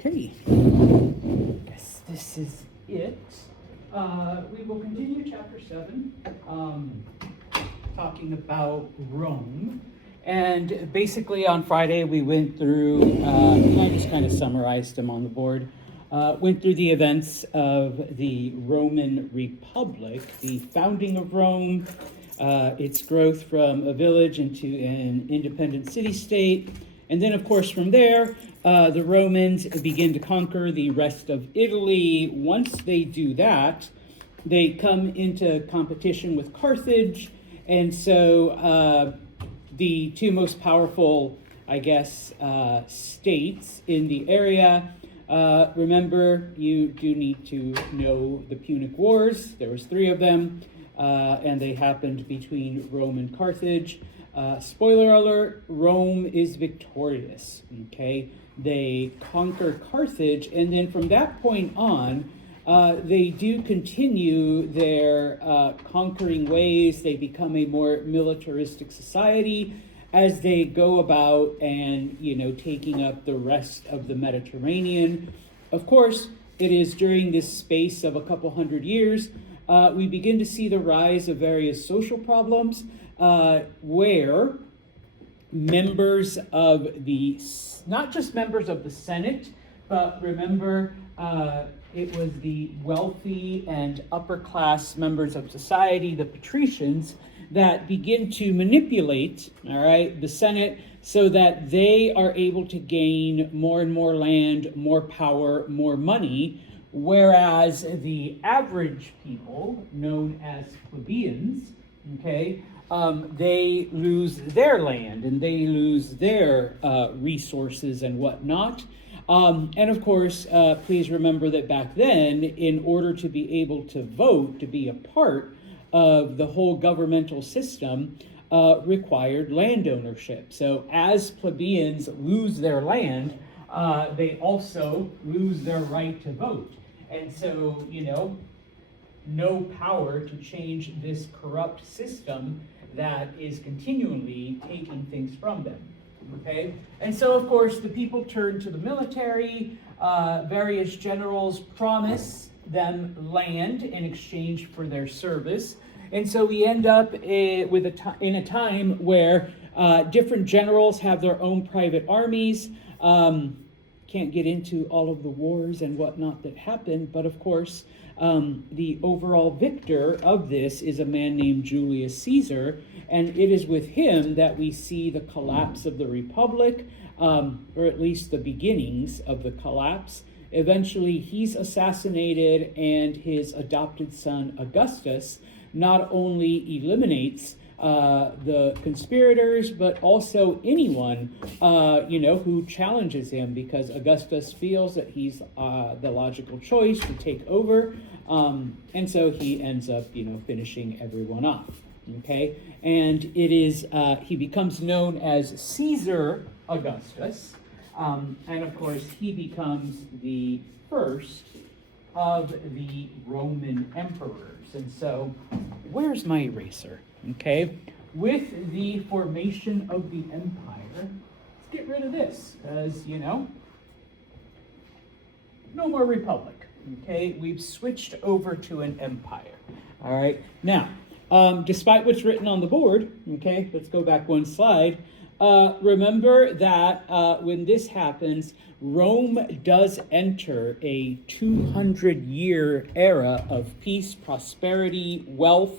Okay, guess this is it. We will continue chapter 7, talking about Rome. And basically on Friday we went through, and I just kind of summarized them on the board, went through the events of the Roman Republic, the founding of Rome, its growth from a village into an independent city-state, and then of course from there, the Romans begin to conquer the rest of Italy. Once they do that, they come into competition with Carthage, and so the two most powerful, I guess, states in the area. Remember, you do need to know the Punic Wars. There was 3 of them, and they happened between Rome and Carthage. Spoiler alert, Rome is victorious, okay? They conquer Carthage, and then from that point on, they do continue their conquering ways. They become a more militaristic society as they go about and, taking up the rest of the Mediterranean. Of course, it is during this space of a couple hundred years, we begin to see the rise of various social problems where members of not just members of the Senate, but remember, it was the wealthy and upper class members of society, the patricians, that begin to manipulate, the Senate so that they are able to gain more and more land, more power, more money, whereas the average people, known as plebeians, they lose their land and they lose their resources and whatnot. And of course, please remember that back then, in order to be able to vote, to be a part of the whole governmental system, required land ownership. So as plebeians lose their land, they also lose their right to vote. And so, no power to change this corrupt system that is continually taking things from them. Okay, and so of course the people turn to the military. Various generals promise them land in exchange for their service, and so we end up in a time where different generals have their own private armies. Can't get into all of the wars and whatnot that happened, but of course the overall victor of this is a man named Julius Caesar, and it is with him that we see the collapse of the Republic, or at least the beginnings of the collapse. Eventually, he's assassinated, and his adopted son, Augustus, not only eliminates the conspirators, but also anyone, who challenges him, because Augustus feels that he's the logical choice to take over, and so he ends up, finishing everyone off. Okay, and it is he becomes known as Caesar Augustus, and of course he becomes the first of the Roman emperors. And so, where's my eraser? Okay, with the formation of the empire, let's get rid of this, because no more republic. Okay, we've switched over to an empire. All right, now. Despite what's written on the board, okay, let's go back one slide. Remember that when this happens, Rome does enter a 200-year era of peace, prosperity, wealth,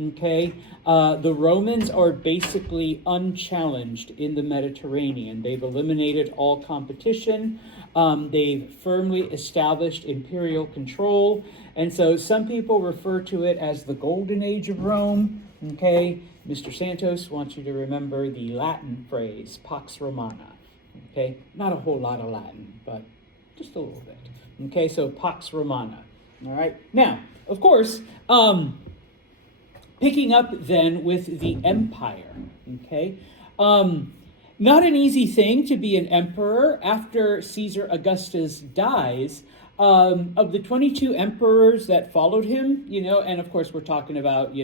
okay? The Romans are basically unchallenged in the Mediterranean. They've eliminated all competition. They've firmly established imperial control. And so some people refer to it as the golden age of Rome, okay? Mr. Santos wants you to remember the Latin phrase, Pax Romana, okay? Not a whole lot of Latin, but just a little bit, okay? So Pax Romana, all right? Now, of course, picking up then with the empire, okay? Not an easy thing to be an emperor. After Caesar Augustus dies, of the 22 emperors that followed him, and of course we're talking about,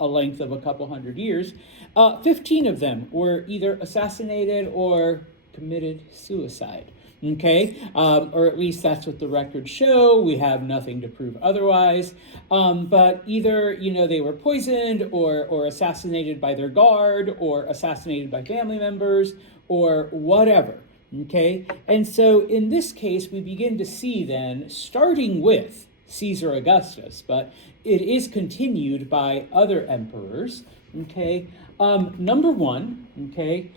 a length of a couple hundred years, 15 of them were either assassinated or committed suicide. Okay, or at least that's what the records show. We have nothing to prove otherwise. But either they were poisoned or assassinated by their guard or assassinated by family members or whatever. Okay, and so in this case, we begin to see then, starting with Caesar Augustus, but it is continued by other emperors. Okay, number one. Okay.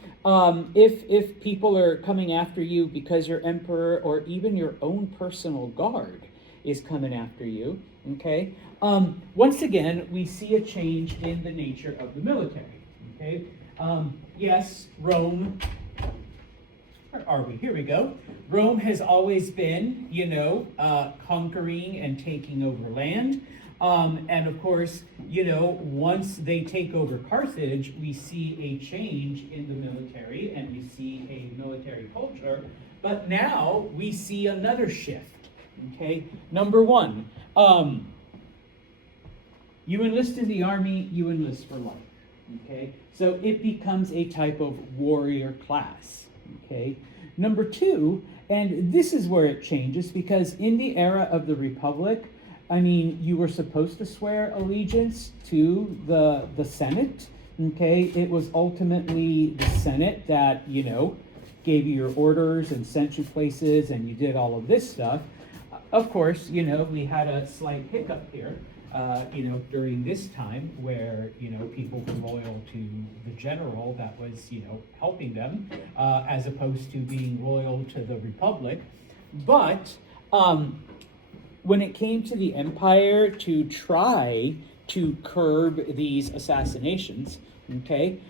If people are coming after you because your emperor or even your own personal guard is coming after you, okay, once again, we see a change in the nature of the military, okay? Yes, Rome, where are we? Here we go. Rome has always been, conquering and taking over land. And of course, once they take over Carthage, we see a change in the military and we see a military culture. But now we see another shift. Okay, number one, you enlist in the army, you enlist for life. Okay, so it becomes a type of warrior class. Okay, number two, and this is where it changes, because in the era of the Republic, you were supposed to swear allegiance to the Senate, okay? It was ultimately the Senate that, gave you your orders and sent you places and you did all of this stuff. Of course, we had a slight hiccup here, during this time where, people were loyal to the general that was, helping them, as opposed to being loyal to the Republic. But, when it came to the empire to try to curb these assassinations, okay,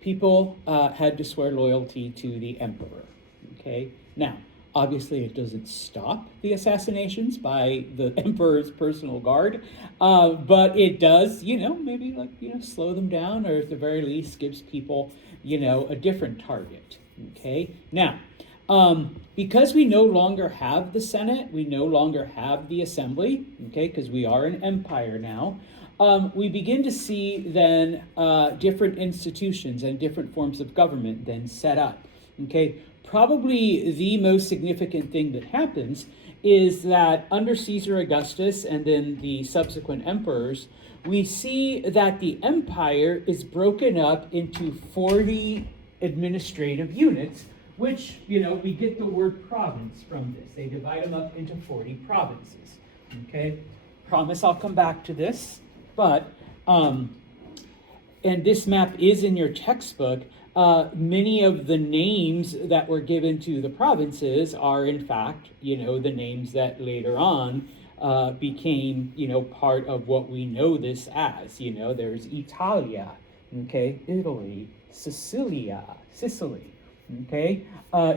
people had to swear loyalty to the emperor, okay? Now, obviously it doesn't stop the assassinations by the emperor's personal guard, but it does, maybe slow them down, or at the very least gives people, a different target, okay? Now, because we no longer have the Senate, we no longer have the Assembly, okay, because we are an empire now, we begin to see then different institutions and different forms of government then set up, okay? Probably the most significant thing that happens is that under Caesar Augustus and then the subsequent emperors, we see that the empire is broken up into 40 administrative units, which, we get the word province from this. They divide them up into 40 provinces, okay? Promise I'll come back to this, but, and this map is in your textbook. Many of the names that were given to the provinces are, in fact, the names that later on became, part of what we know this as. There's Italia, okay, Italy, Sicilia, Sicily, okay,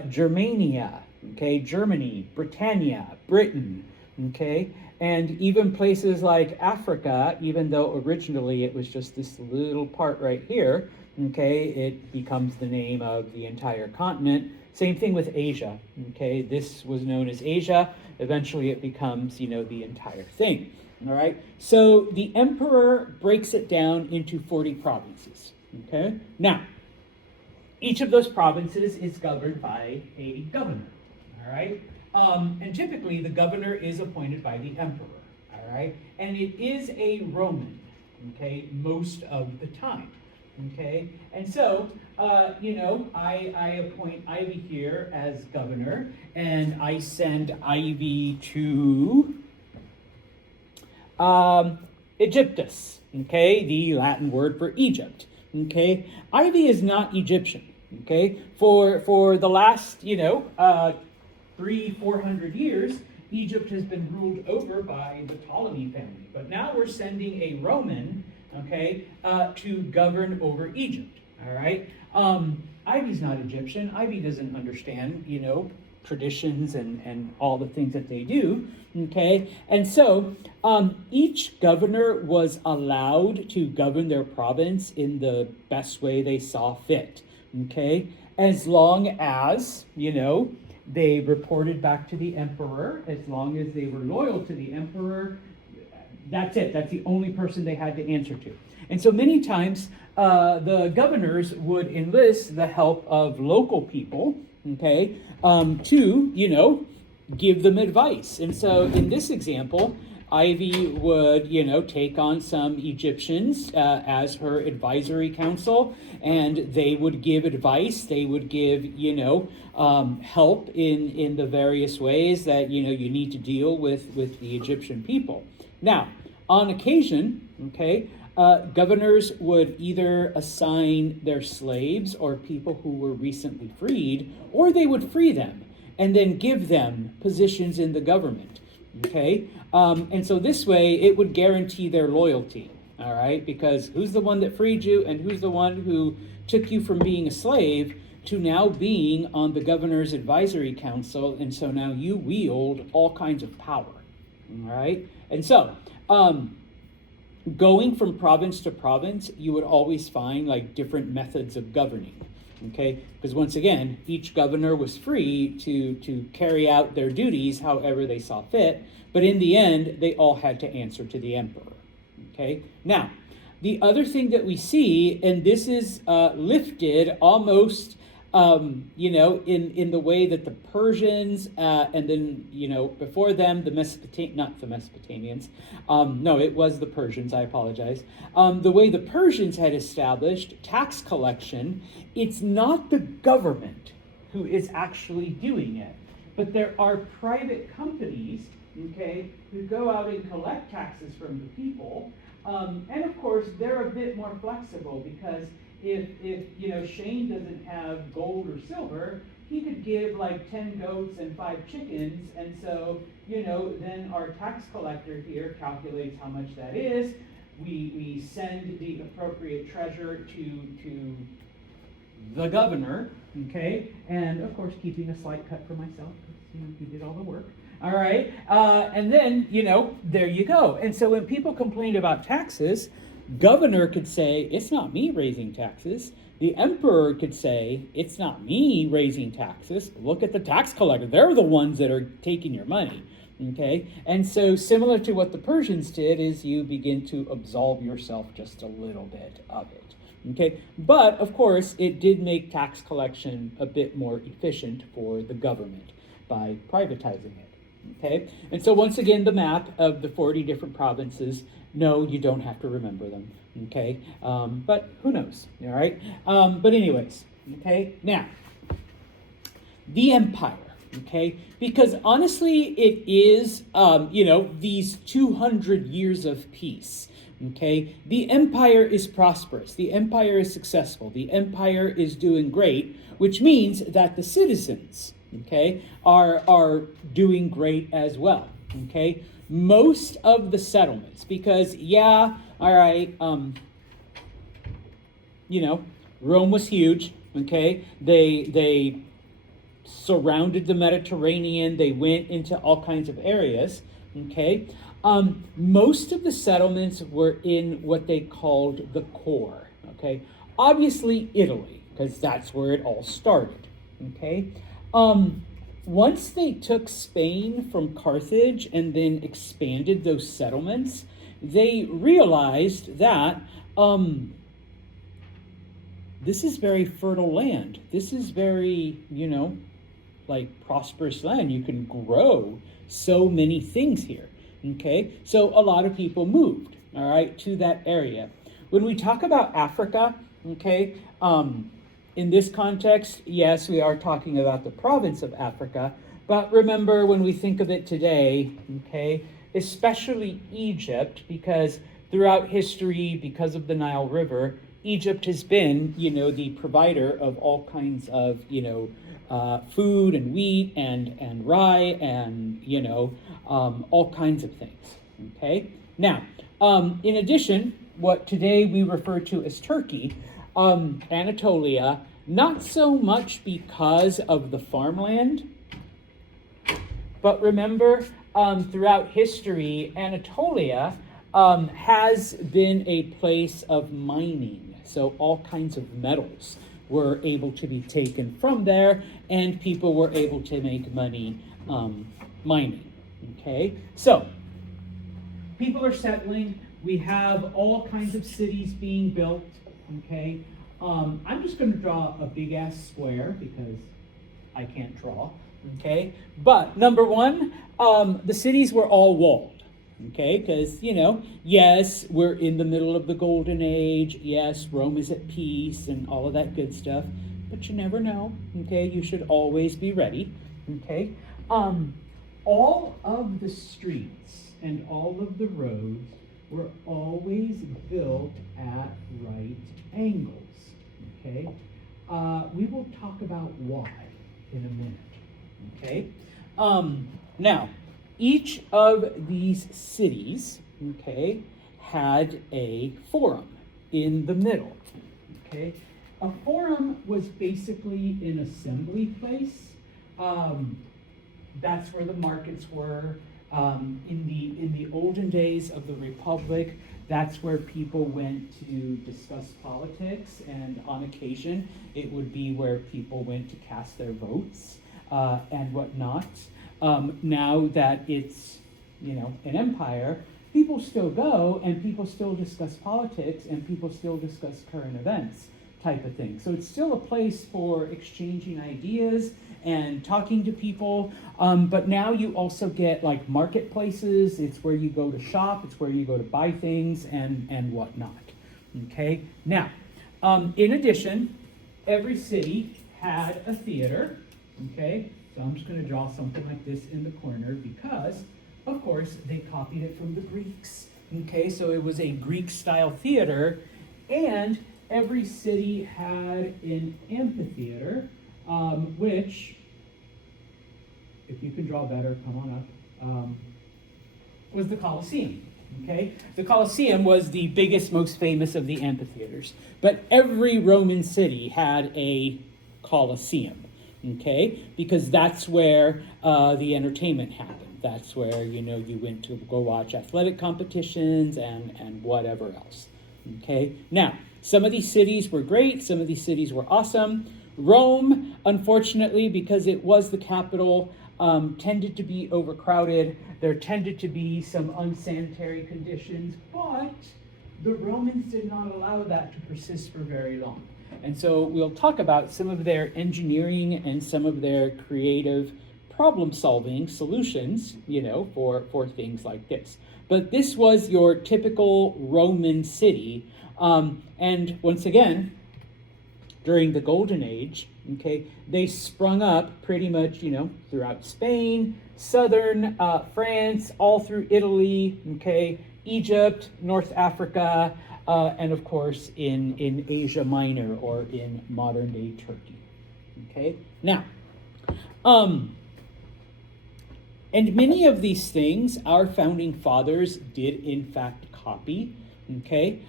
Germania, okay, Germany, Britannia, Britain, okay, and even places like Africa, even though originally it was just this little part right here, okay, it becomes the name of the entire continent. Same thing with Asia, okay, this was known as Asia, eventually it becomes, the entire thing, all right? So the emperor breaks it down into 40 provinces, okay? Now, each of those provinces is governed by a governor, all right? And typically the governor is appointed by the emperor, all right? And it is a Roman, okay, most of the time, okay? And so, I appoint Ivy here as governor, and I send Ivy to Egyptus, okay, the Latin word for Egypt, okay? Ivy is not Egyptian, okay? For the last, 300-400 years, Egypt has been ruled over by the Ptolemy family. But now we're sending a Roman, okay, to govern over Egypt, all right? Ivy's not Egyptian. Ivy doesn't understand, traditions and all the things that they do, okay? And so each governor was allowed to govern their province in the best way they saw fit, okay? As long as, they reported back to the emperor, as long as they were loyal to the emperor, that's it. That's the only person they had to answer to. And so many times the governors would enlist the help of local people, okay, to, give them advice. And so in this example, Ivy would, take on some Egyptians as her advisory council, and they would give advice. They would give, help in the various ways that, you need to deal with the Egyptian people. Now, on occasion, okay, governors would either assign their slaves or people who were recently freed, or they would free them and then give them positions in the government, okay? And so this way, it would guarantee their loyalty, all right? Because who's the one that freed you, and who's the one who took you from being a slave to now being on the governor's advisory council, and so now you wield all kinds of power, all right? And so, going from province to province, you would always find like different methods of governing. Okay, because once again, each governor was free to carry out their duties however they saw fit, but in the end, they all had to answer to the emperor. Okay, now, the other thing that we see, and this is lifted almost, in the way that the Persians, and then, before them, not the Mesopotamians, it was the Persians, I apologize. The way the Persians had established tax collection, it's not the government who is actually doing it, but there are private companies, okay, who go out and collect taxes from the people, and of course, they're a bit more flexible because if Shane doesn't have gold or silver, he could give like 10 goats and 5 chickens, and so, then our tax collector here calculates how much that is. We send the appropriate treasure to the governor, okay, and of course keeping a slight cut for myself, because he did all the work. All right, and then, there you go. And so when people complain about taxes, governor could say, it's not me raising taxes. The emperor could say, it's not me raising taxes. Look at the tax collector. They're the ones that are taking your money. Okay? And so similar to what the Persians did is you begin to absolve yourself just a little bit of it. Okay? But, of course, it did make tax collection a bit more efficient for the government by privatizing it. Okay? And so once again, the map of the 40 different provinces, no, you don't have to remember them, okay? But who knows, all right? But anyways, okay? Now, the empire, okay? Because honestly, it is, these 200 years of peace, okay? The empire is prosperous. The empire is successful. The empire is doing great, which means that the citizens, okay, are doing great as well, okay? Most of the settlements, because Rome was huge, okay? They surrounded the Mediterranean. They went into all kinds of areas, okay? Most of the settlements were in what they called the core, okay? Obviously Italy, because that's where it all started, okay? Once they took Spain from Carthage and then expanded those settlements, they realized that this is very fertile land. This is very, prosperous land. You can grow so many things here, okay? So a lot of people moved, all right, to that area. When we talk about Africa, okay, in this context, yes, we are talking about the province of Africa, but remember when we think of it today, okay, especially Egypt, because throughout history, because of the Nile River, Egypt has been, the provider of all kinds of, food and wheat and rye and, all kinds of things, okay? Now, in addition, what today we refer to as Turkey, Anatolia, not so much because of the farmland, but remember, throughout history, Anatolia has been a place of mining. So all kinds of metals were able to be taken from there, and people were able to make money mining. Okay, so people are settling. we have all kinds of cities being built, okay? I'm just going to draw a big ass square because I can't draw, okay? But number one, the cities were all walled, okay? Because, you know, yes, we're in the middle of the Golden Age. Yes, Rome is at peace and all of that good stuff. But you never know, okay? You should always be ready, okay? All of the streets and all of the roads were always built at right angles, okay? We will talk about why in a minute, okay? Now, each of these cities, okay, had a forum in the middle, okay? A forum was basically an assembly place. That's where the markets were. In the olden days of the Republic, that's where people went to discuss politics, and on occasion, it would be where people went to cast their votes and whatnot. Now that it's, you know, an empire, people still go and people still discuss politics and people still discuss current events type of thing. So it's still a place for exchanging ideas and talking to people, but now you also get like marketplaces. It's where you go to shop, it's where you go to buy things and whatnot, okay? Now, in addition, every city had a theater, okay? So I'm just gonna draw something like this in the corner because, of course, they copied it from the Greeks, okay? So it was a Greek-style theater, and every city had an amphitheater, which, if you can draw better, come on up, was the Colosseum, okay? The Colosseum was the biggest, most famous of the amphitheaters, but every Roman city had a Colosseum, okay? Because that's where the entertainment happened. That's where, you know, you went to go watch athletic competitions and whatever else, okay? Now, some of these cities were great, some of these cities were awesome. Rome, unfortunately, because it was the capital, tended to be overcrowded. There tended to be some unsanitary conditions, but the Romans did not allow that to persist for very long. And so we'll talk about some of their engineering and some of their creative problem-solving solutions, you know, for things like this. But this was your typical Roman city. And once again, during the Golden Age, okay, they sprung up pretty much, you know, throughout Spain, southern France, all through Italy, okay, Egypt, North Africa, and of course in Asia Minor or in modern-day Turkey, okay? Now, and many of these things our founding fathers did in fact copy, okay?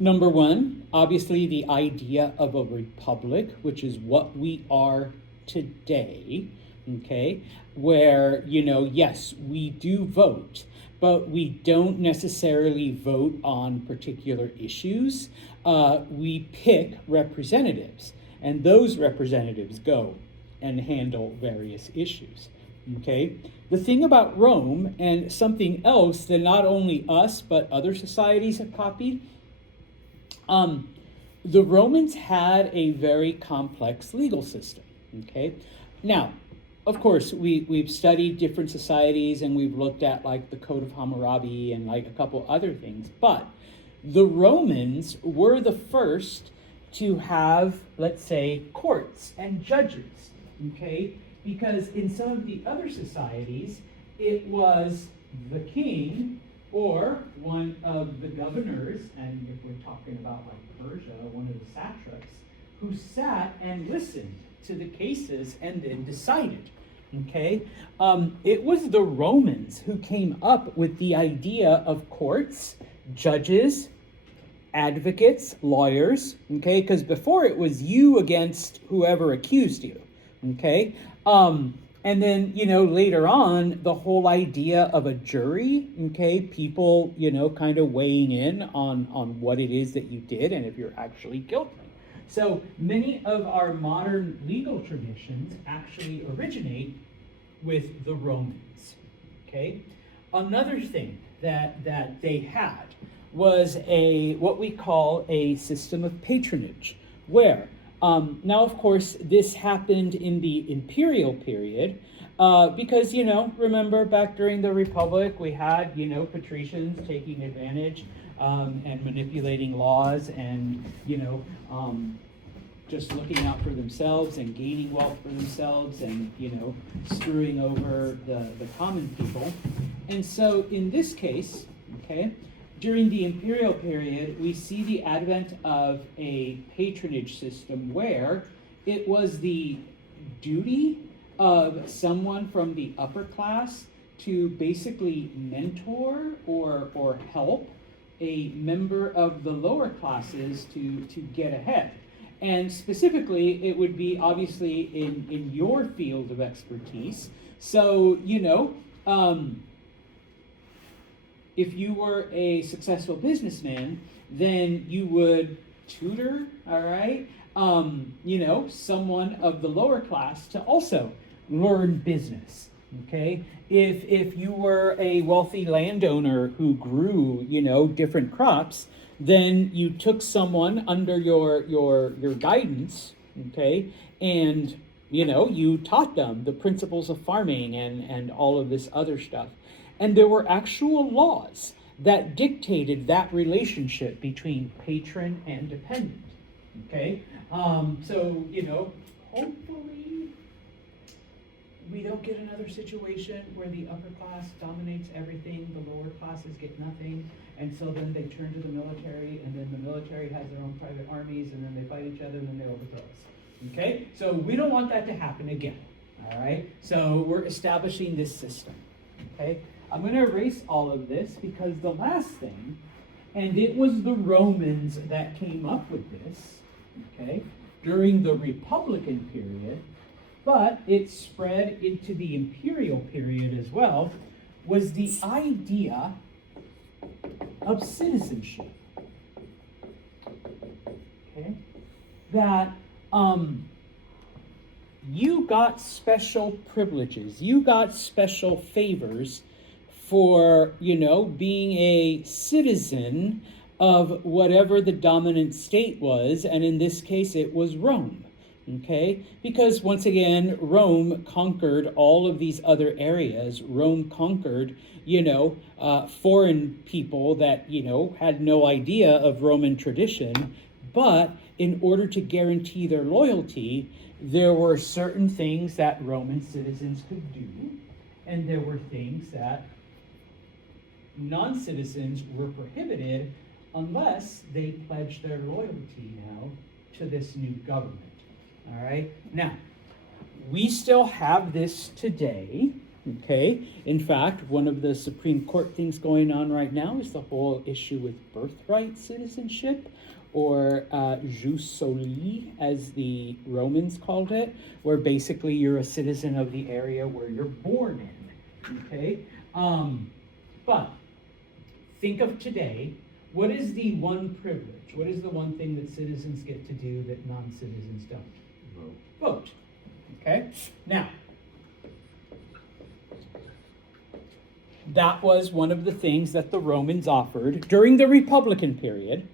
Number one, obviously the idea of a republic, which is what we are today, okay? Where, you know, yes, we do vote, but we don't necessarily vote on particular issues. We pick representatives, and those representatives go and handle various issues, okay? The thing about Rome, and something else that not only us, but other societies have copied, the Romans had a very complex legal system, okay? Now, of course, we've studied different societies and we've looked at like the Code of Hammurabi and like a couple other things, but the Romans were the first to have, let's say, courts and judges, okay? Because in some of the other societies, it was the king or one of the governors, and if we're talking about like Persia, one of the satraps, who sat and listened to the cases and then decided, okay? It was the Romans who came up with the idea of courts, judges, advocates, lawyers, okay? Because before it was you against whoever accused you, okay? And then, you know, later on, the whole idea of a jury, okay, people, you know, kind of weighing in on what it is that you did and if you're actually guilty. So many of our modern legal traditions actually originate with the Romans, okay? Another thing that they had was what we call a system of patronage, where now, of course, this happened in the imperial period, because, remember back during the Republic, we had, patricians taking advantage and manipulating laws and, just looking out for themselves and gaining wealth for themselves and, screwing over the common people. And so in this case, okay, during the imperial period, we see the advent of a patronage system where it was the duty of someone from the upper class to basically mentor or help a member of the lower classes to get ahead. And specifically, it would be obviously in your field of expertise. So, if you were a successful businessman, then you would tutor, all right, someone of the lower class to also learn business, okay? If you were a wealthy landowner who grew, different crops, then you took someone under your guidance, okay, and you taught them the principles of farming and all of this other stuff. And there were actual laws that dictated that relationship between patron and dependent, okay? So, hopefully we don't get another situation where the upper class dominates everything, the lower classes get nothing, and so then they turn to the military, and then the military has their own private armies, and then they fight each other, and then they overthrow us. Okay? So we don't want that to happen again. All right? So we're establishing this system. Okay? I'm going to erase all of this because the last thing, and it was the Romans that came up with this, okay, during the Republican period, but it spread into the imperial period as well, was the idea of citizenship. Okay? That you got special privileges, you got special favors for, being a citizen of whatever the dominant state was, and in this case it was Rome. Okay? Because once again, Rome conquered all of these other areas. Rome conquered, foreign people that, had no idea of Roman tradition. But in order to guarantee their loyalty, there were certain things that Roman citizens could do, and there were things that non-citizens were prohibited unless they pledged their loyalty now to this new government. All right. Now, we still have this today. Okay. In fact, one of the Supreme Court things going on right now is the whole issue with birthright citizenship, or jus soli, as the Romans called it, where basically you're a citizen of the area where you're born in. Okay. But think of today. What is the one privilege? What is the one thing that citizens get to do that non-citizens don't? Vote. Okay? Now, that was one of the things that the Romans offered during the Republican period.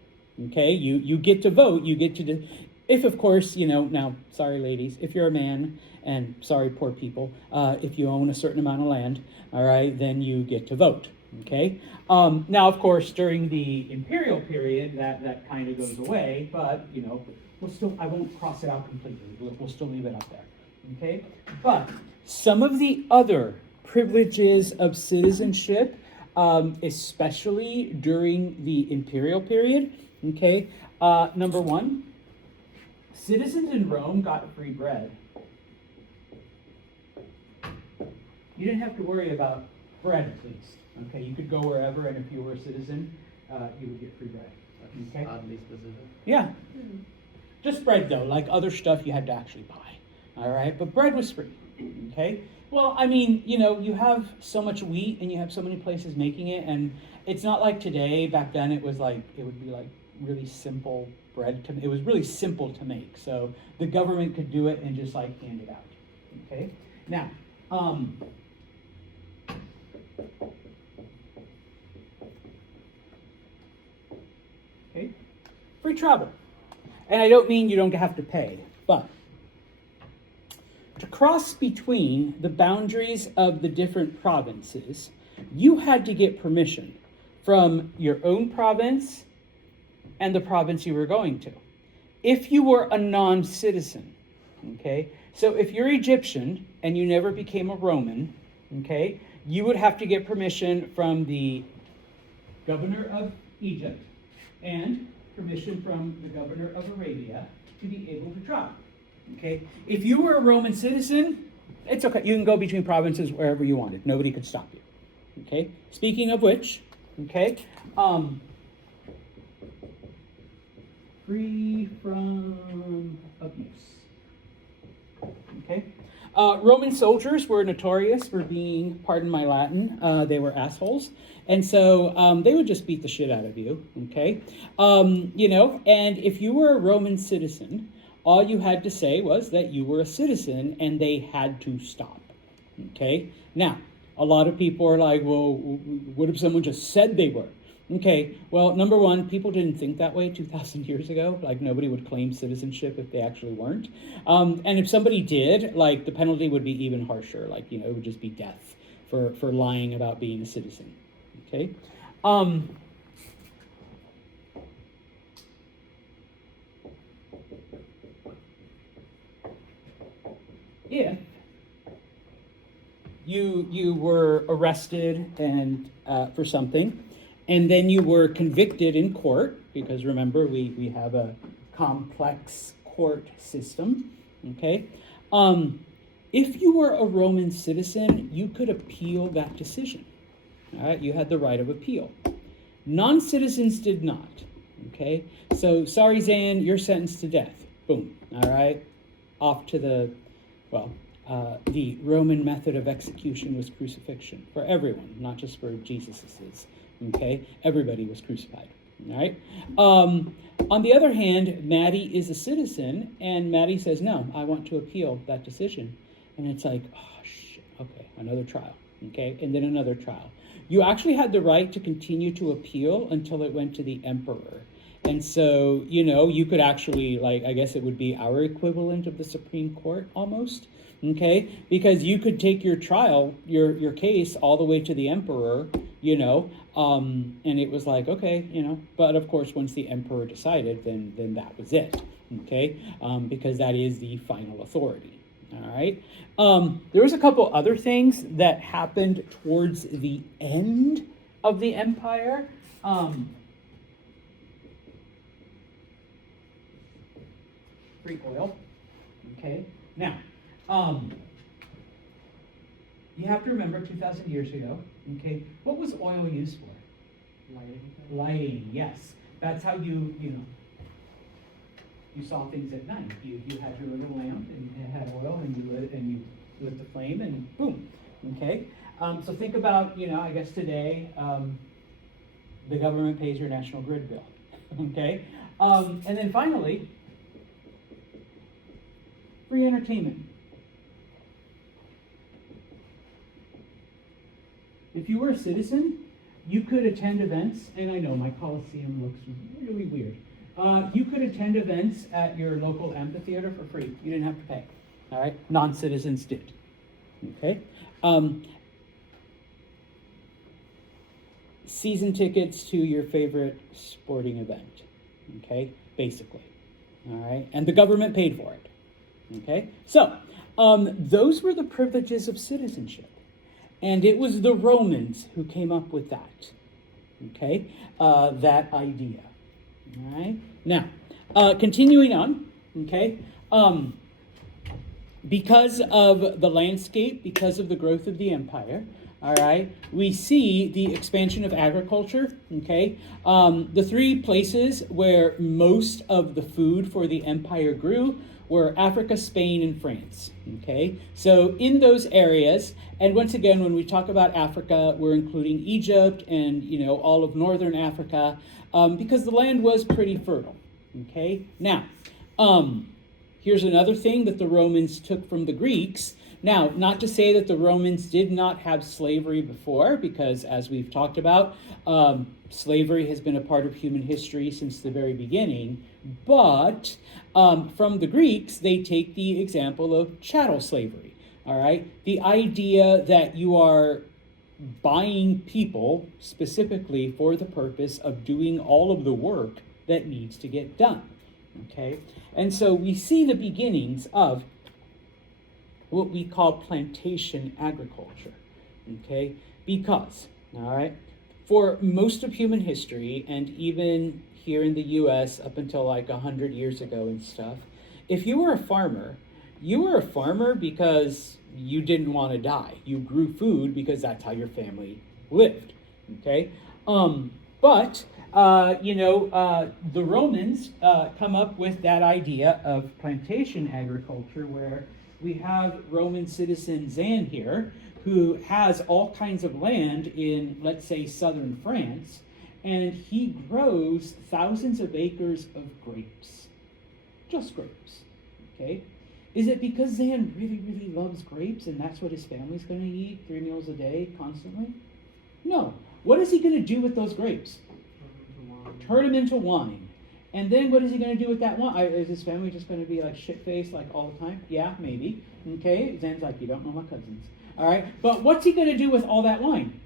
Okay? You get to vote. You get to... If, of course, now, sorry, ladies, if you're a man, and sorry, poor people, if you own a certain amount of land, all right, then you get to vote. Okay? Now, of course, during the imperial period, that kind of goes away, but, I won't cross it out completely. We'll still leave it up there. Okay? But some of the other privileges of citizenship, especially during the imperial period, okay? Number one, citizens in Rome got free bread. You didn't have to worry about bread, at least. Okay, you could go wherever, and if you were a citizen, you would get free bread. Okay? Oddly specific. Yeah. Just bread, though. Like other stuff you had to actually buy. All right? But bread was free. Okay? Well, I mean, you have so much wheat, and you have so many places making it, and it's not like today. Back then, it would be like really simple bread. It was really simple to make. So the government could do it and just hand it out. Okay? Now, free travel. And I don't mean you don't have to pay, but to cross between the boundaries of the different provinces, you had to get permission from your own province and the province you were going to. If you were a non-citizen, okay, so if you're Egyptian and you never became a Roman, okay, you would have to get permission from the governor of Egypt and permission from the governor of Arabia to be able to travel. Okay, if you were a Roman citizen, it's okay. You can go between provinces wherever you wanted. Nobody could stop you. Okay. Speaking of which, okay, free from abuse. Okay. Roman soldiers were notorious for being, pardon my Latin, they were assholes. And so they would just beat the shit out of you, okay? You know, and if you were a Roman citizen, all you had to say was that you were a citizen and they had to stop, okay? Now, a lot of people are like, well, what if someone just said they were? Okay, well, number one, people didn't think that way 2,000 years ago. Like, nobody would claim citizenship if they actually weren't. And if somebody did, like, the penalty would be even harsher. Like, you know, it would just be death for lying about being a citizen. Okay? If you were arrested and for something, and then you were convicted in court, because remember, we have a complex court system, okay? If you were a Roman citizen, you could appeal that decision, all right? You had the right of appeal. Non-citizens did not, okay? So, sorry, Zan, you're sentenced to death. Boom, all right? Off to the, well, the Roman method of execution was crucifixion for everyone, not just for Jesus's. Okay, everybody was crucified. All right. On the other hand, Maddie is a citizen, and Maddie says, "No, I want to appeal that decision." And it's like, oh shit. Okay, another trial. Okay, and then another trial. You actually had the right to continue to appeal until it went to the emperor. And so, you know, you could actually, like, I guess it would be our equivalent of the Supreme Court almost. Okay, because you could take your trial, your case all the way to the emperor, you know, and it was like, okay, you know, but of course, once the emperor decided, then that was it, okay, because that is the final authority, all right. There was a couple other things that happened towards the end of the empire. Free oil, okay, now. You have to remember 2,000 years ago, okay, what was oil used for? Lighting, yes. That's how you saw things at night. You had your little lamp and it had oil and you lit the flame and boom, okay? So think about, you know, I guess today, the government pays your national grid bill, okay? And then finally, free entertainment. If you were a citizen, you could attend events, and I know my Coliseum looks really weird. You could attend events at your local amphitheater for free. You didn't have to pay, all right? Non-citizens did, okay? Season tickets to your favorite sporting event, okay? Basically, all right? And the government paid for it, okay? So, those were the privileges of citizenship. And it was the Romans who came up with that, okay, that idea, all right? Now, continuing on, okay, because of the landscape, because of the growth of the empire, all right, we see the expansion of agriculture, okay? The three places where most of the food for the empire grew were Africa, Spain, and France, okay? So in those areas, and once again, when we talk about Africa, we're including Egypt and, you know, all of northern Africa, because the land was pretty fertile, okay? Now, here's another thing that the Romans took from the Greeks. Now, not to say that the Romans did not have slavery before, because as we've talked about, slavery has been a part of human history since the very beginning. But from the Greeks, they take the example of chattel slavery. All right, the idea that you are buying people specifically for the purpose of doing all of the work that needs to get done. Okay, and so we see the beginnings of what we call plantation agriculture. Okay, because, all right, for most of human history, and even here in the US up until like 100 years ago and stuff, if you were a farmer, you were a farmer because you didn't want to die. You grew food because that's how your family lived. Okay, but the Romans come up with that idea of plantation agriculture, where we have Roman citizen Zan here, who has all kinds of land in, let's say, southern France, and he grows thousands of acres of grapes. Just grapes. Okay? Is it because Zan really, really loves grapes and that's what his family's going to eat 3 meals a day constantly? No. What is he going to do with those grapes? Turn them into wine. And then what is he going to do with that wine? Is his family just going to be like shit-faced like all the time? Yeah, maybe. Okay? Zan's like, you don't know my cousins. All right? But what's he going to do with all that wine?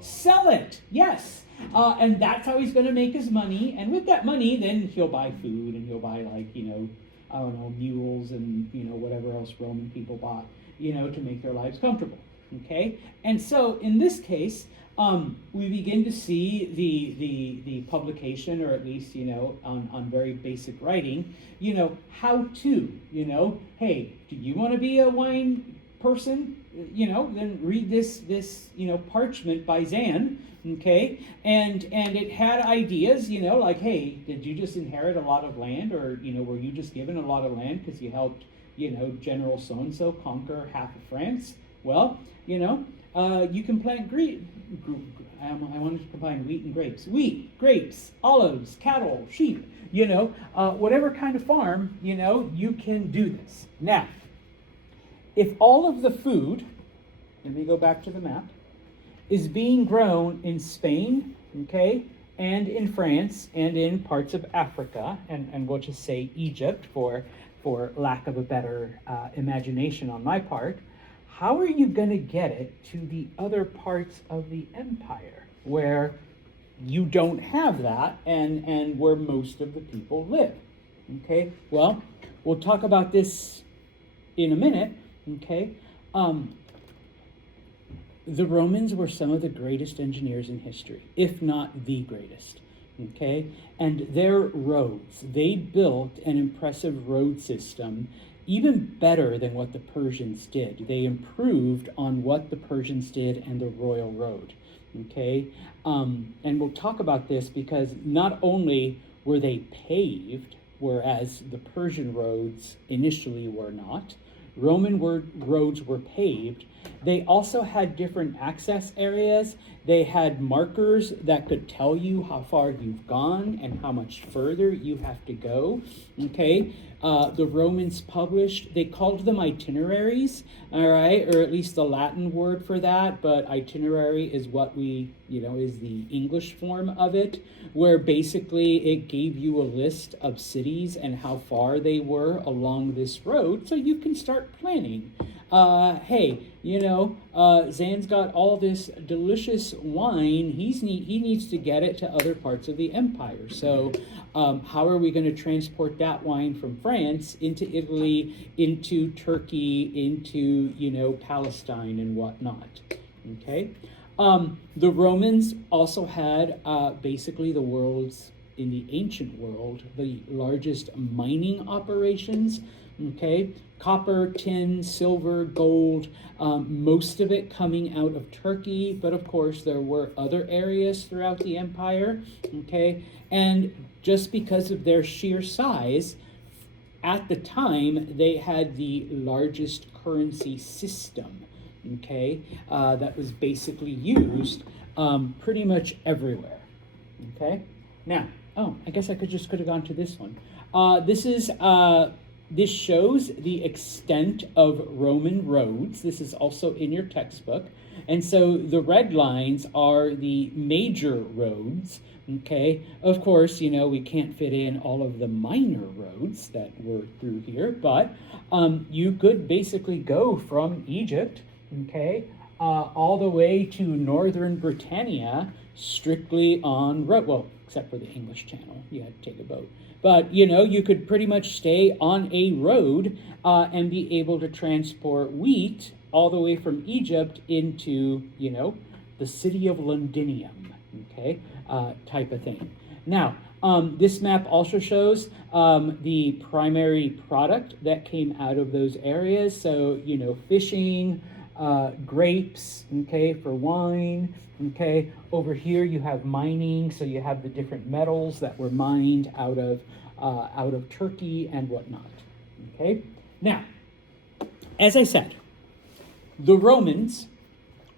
Sell it. Yes. And that's how he's going to make his money. And with that money, then he'll buy food and he'll buy I don't know, mules and, whatever else Roman people bought, to make their lives comfortable, okay? And so in this case, we begin to see the publication, or at least, on very basic writing, how to, hey, do you want to be a wine person? Then read this parchment by Zan, okay? And it had ideas, like, hey, did you just inherit a lot of land, or were you just given a lot of land because you helped General so and so conquer half of France? Well, you can plant I wanted to combine wheat and grapes. Wheat, grapes, olives, cattle, sheep. Whatever kind of farm, you can do this. Now, if all of the food, let me go back to the map, is being grown in Spain, okay, and in France, and in parts of Africa, and we'll just say Egypt for lack of a better imagination on my part, how are you going to get it to the other parts of the empire where you don't have that and where most of the people live? Okay, well, we'll talk about this in a minute, okay? The Romans were some of the greatest engineers in history, if not the greatest, okay? And their roads, they built an impressive road system, even better than what the Persians did. They improved on what the Persians did and the Royal Road, okay? And we'll talk about this because not only were they paved, whereas the Persian roads initially were not, Roman roads were paved. They also had different access areas. They had markers that could tell you how far you've gone and how much further you have to go, okay? The Romans published, they called them itineraries, all right, or at least the Latin word for that, but itinerary is what we, is the English form of it, where basically it gave you a list of cities and how far they were along this road, so you can start planning. Hey, Zan's got all this delicious wine. He needs to get it to other parts of the empire. So how are we going to transport that wine from France into Italy, into Turkey, into, Palestine and whatnot? Okay. The Romans also had basically the world's, in the ancient world, the largest mining operations. Okay, copper, tin, silver, gold, most of it coming out of Turkey, but of course there were other areas throughout the empire, okay, and just because of their sheer size, at the time they had the largest currency system, okay, that was basically used pretty much everywhere, okay. Now, I guess I could have gone to this one. This is this shows the extent of Roman roads. This is also in your textbook. And so the red lines are the major roads, okay? Of course, we can't fit in all of the minor roads that were through here, but you could basically go from Egypt, okay, all the way to northern Britannia strictly on road. Well, except for the English Channel, you had to take a boat. But, you could pretty much stay on a road and be able to transport wheat all the way from Egypt into, the city of Londinium, okay, type of thing. Now, this map also shows the primary product that came out of those areas. So, fishing, grapes, okay, for wine, okay. Over here you have mining, so you have the different metals that were mined out of Turkey and whatnot, okay. Now, as I said, the Romans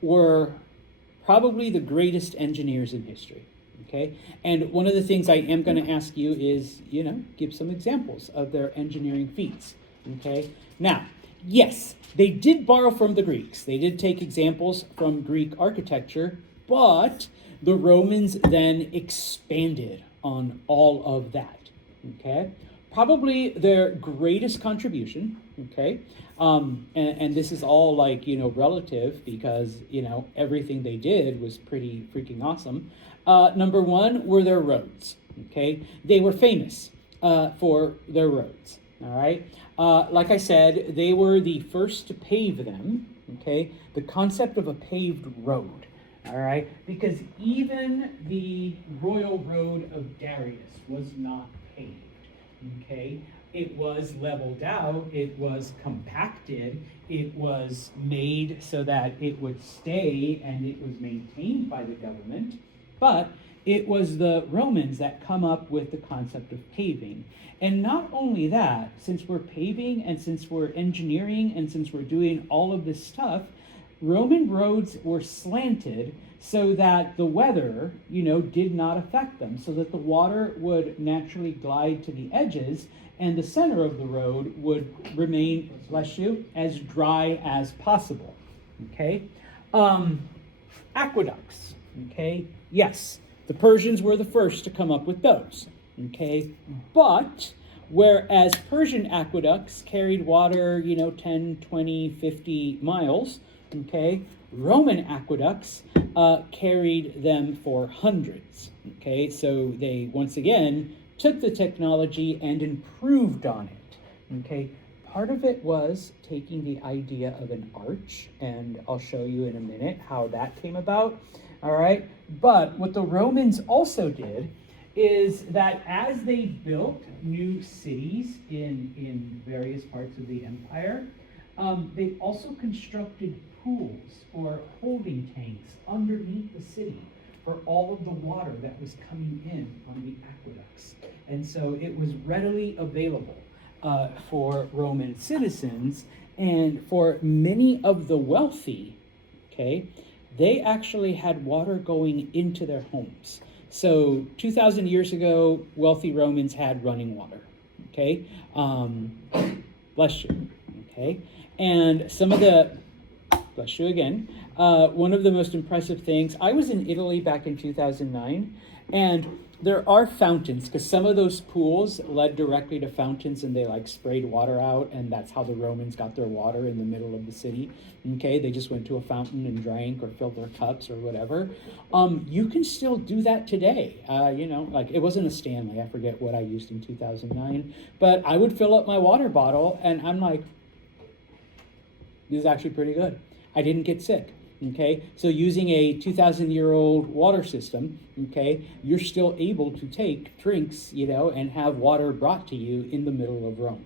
were probably the greatest engineers in history, okay? And one of the things I am going to ask you is, give some examples of their engineering feats, okay? Now, yes, they did borrow from the Greeks. They did take examples from Greek architecture, but the Romans then expanded on all of that, okay? Probably their greatest contribution, okay? And this is all relative because, everything they did was pretty freaking awesome. Number one were their roads, okay? They were famous for their roads, all right? Like I said, they were the first to pave them, okay? The concept of a paved road, all right? Because even the royal road of Darius was not paved, okay? It was leveled out, it was compacted, it was made so that it would stay and it was maintained by the government, but it was the Romans that come up with the concept of paving. And not only that, since we're paving and since we're engineering and since we're doing all of this stuff, Roman roads were slanted so that the weather, did not affect them, so that the water would naturally glide to the edges and the center of the road would remain, bless you, as dry as possible, okay? Aqueducts, okay? Yes, the Persians were the first to come up with those, okay? But whereas Persian aqueducts carried water, 10, 20, 50 miles, okay, Roman aqueducts carried them for hundreds, okay? So they, once again, took the technology and improved on it, okay? Part of it was taking the idea of an arch, and I'll show you in a minute how that came about, all right? But what the Romans also did is that as they built new cities in various parts of the empire, they also constructed pools or holding tanks underneath the city for all of the water that was coming in on the aqueducts. And so it was readily available for Roman citizens, and for many of the wealthy, okay, they actually had water going into their homes. So 2,000 years ago, wealthy Romans had running water, okay? Bless you, okay? And some of the, bless you again, one of the most impressive things, I was in Italy back in 2009, and there are fountains, because some of those pools led directly to fountains, and they sprayed water out, and that's how the Romans got their water in the middle of the city. Okay, they just went to a fountain and drank or filled their cups or whatever. You can still do that today. It wasn't a Stanley, I forget what I used in 2009, but I would fill up my water bottle, and I'm like, this is actually pretty good. I didn't get sick. Okay, so using a 2,000-year-old water system, okay, you're still able to take drinks, and have water brought to you in the middle of Rome.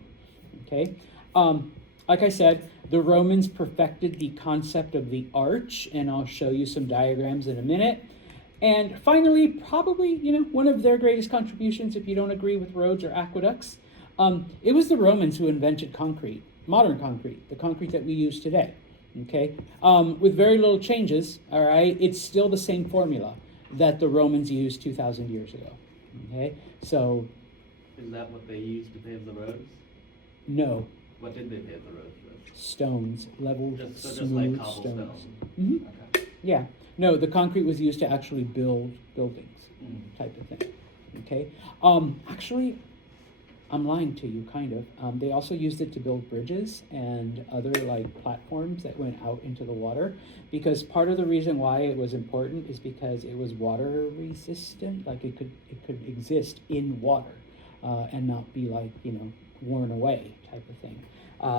Okay, like I said, the Romans perfected the concept of the arch, and I'll show you some diagrams in a minute. And finally, probably, one of their greatest contributions, if you don't agree with roads or aqueducts, it was the Romans who invented concrete, modern concrete, the concrete that we use today. Okay, with very little changes, all right, it's still the same formula that the Romans used 2,000 years ago. Okay, so. Is that what they used to pave the roads? No, What did they pave the roads with? stones, level, Just smooth like cobblestone. stones. Hmm. Okay. Yeah. No, the concrete was used to actually build buildings, type of thing. Okay. Actually, I'm lying to you, kind of. They also used it to build bridges and other like platforms that went out into the water, because part of the reason why it was important is because it was water resistant. Like it could exist in water, and not be like worn away type of thing.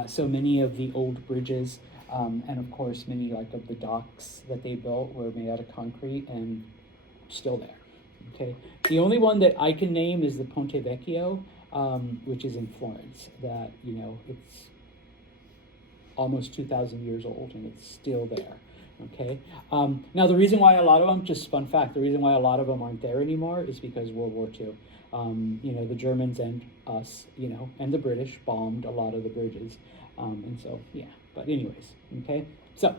So many of the old bridges, and of course many like of the docks that they built were made out of concrete and still there. Okay, the only one that I can name is the Ponte Vecchio, which is in Florence. That it's almost 2,000 years old and it's still there. Okay. Now the reason why a lot of them, just fun fact, the reason why a lot of them aren't there anymore is because World War II. The Germans and us, and the British bombed a lot of the bridges, and so yeah. But anyways, okay. So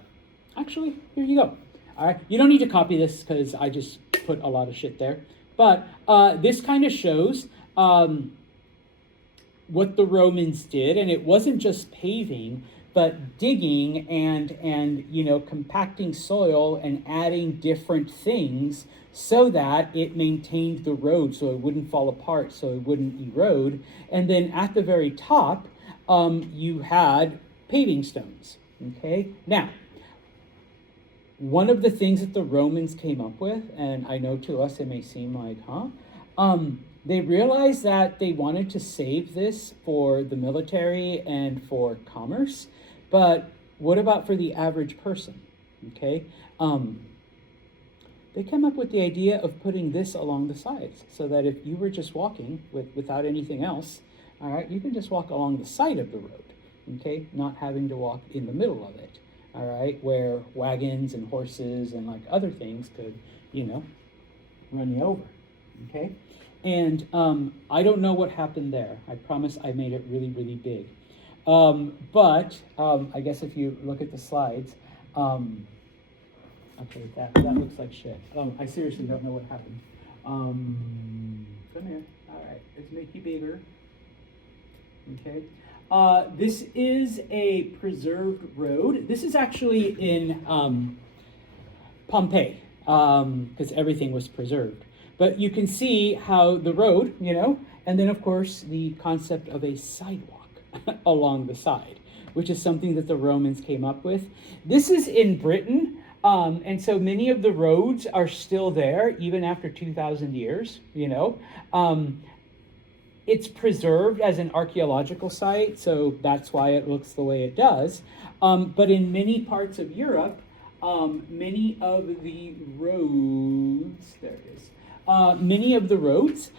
actually, here you go. All right, you don't need to copy this because I just put a lot of shit there. But this kind of shows what the Romans did, and it wasn't just paving, but digging and compacting soil and adding different things so that it maintained the road, so it wouldn't fall apart, so it wouldn't erode. And then at the very top, you had paving stones. Okay, now, one of the things that the Romans came up with, and I know to us it may seem like, they realized that they wanted to save this for the military and for commerce, but what about for the average person? Okay, they came up with the idea of putting this along the sides so that if you were just walking without anything else, all right, you can just walk along the side of the road, okay, not having to walk in the middle of it. All right, where wagons and horses and like other things could, run you over. Okay, and I don't know what happened there. I promise I made it really, really big. But I guess if you look at the slides, okay, that looks like shit. I seriously don't know what happened. Come here. All right, let's make you bigger. Okay. This is a preserved road. This is actually in Pompeii, because everything was preserved. But you can see how the road, and then of course the concept of a sidewalk along the side, which is something that the Romans came up with. This is in Britain, and so many of the roads are still there even after 2,000 years, It's preserved as an archaeological site, so that's why it looks the way it does. But in many parts of Europe, many of the roads, there it is, many of the roads,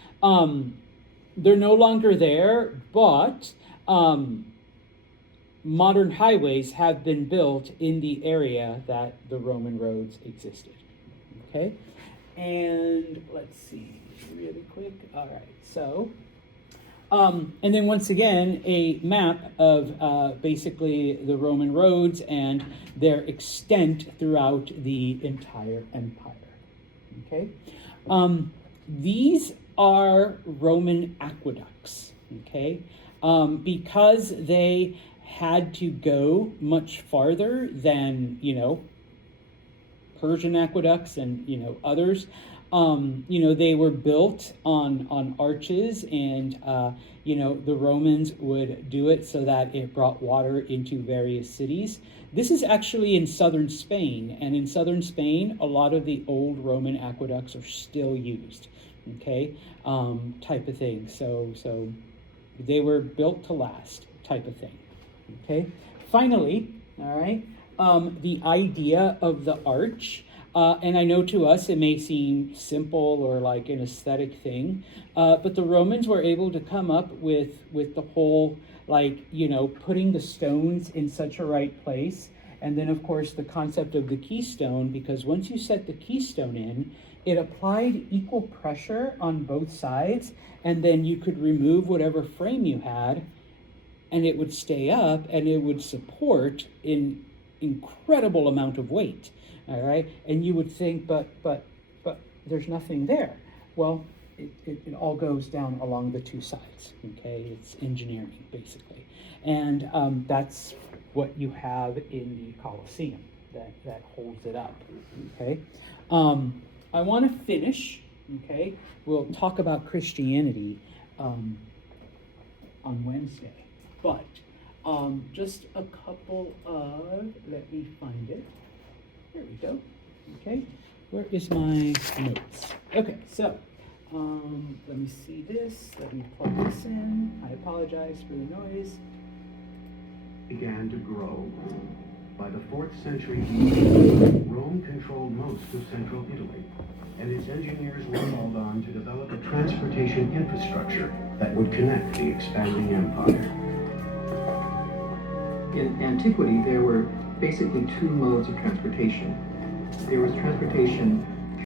they're no longer there, but modern highways have been built in the area that the Roman roads existed. Okay? And let's see, really quick. All right, so... and then once again, a map of basically the Roman roads and their extent throughout the entire empire. Okay, these are Roman aqueducts. Okay, because they had to go much farther than Persian aqueducts and others. They were built on arches, and the Romans would do it so that it brought water into various cities. This is actually in southern Spain, and in southern Spain, a lot of the old Roman aqueducts are still used. Okay, type of thing. So they were built to last, type of thing. Okay. Finally, all right, the idea of the arch. And I know to us it may seem simple or like an aesthetic thing, but the Romans were able to come up with the whole, putting the stones in such a right place. And then, of course, the concept of the keystone, because once you set the keystone in, it applied equal pressure on both sides, and then you could remove whatever frame you had, and it would stay up, and it would support an incredible amount of weight. All right, and you would think, but there's nothing there. Well, it all goes down along the two sides. Okay, it's engineering basically. And that's what you have in the Colosseum that holds it up. Okay, I want to finish. Okay, we'll talk about Christianity on Wednesday, but just a couple of, let me find it. There we go. Okay, where is my notes? Okay, so let me see this. Let me plug this in. I apologize for the noise. Began to grow. By the 4th century BC, Rome controlled most of central Italy, and its engineers were called on to develop a transportation infrastructure that would connect the expanding empire. In antiquity, there were basically two modes of transportation. There was transportation